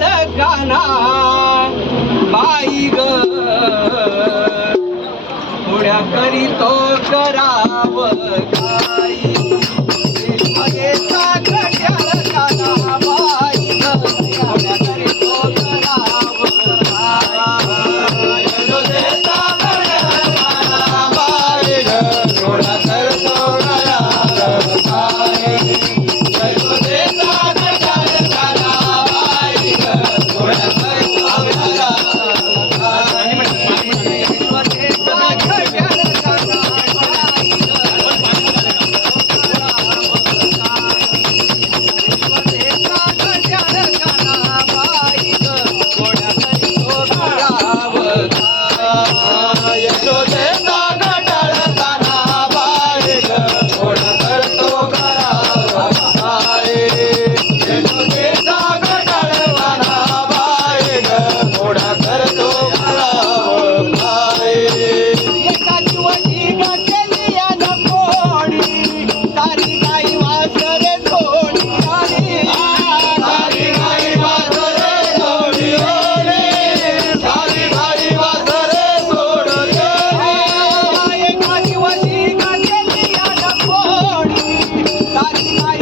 लाडकाना बाई ग. करी करीतो करावं Ai, ai, Bye.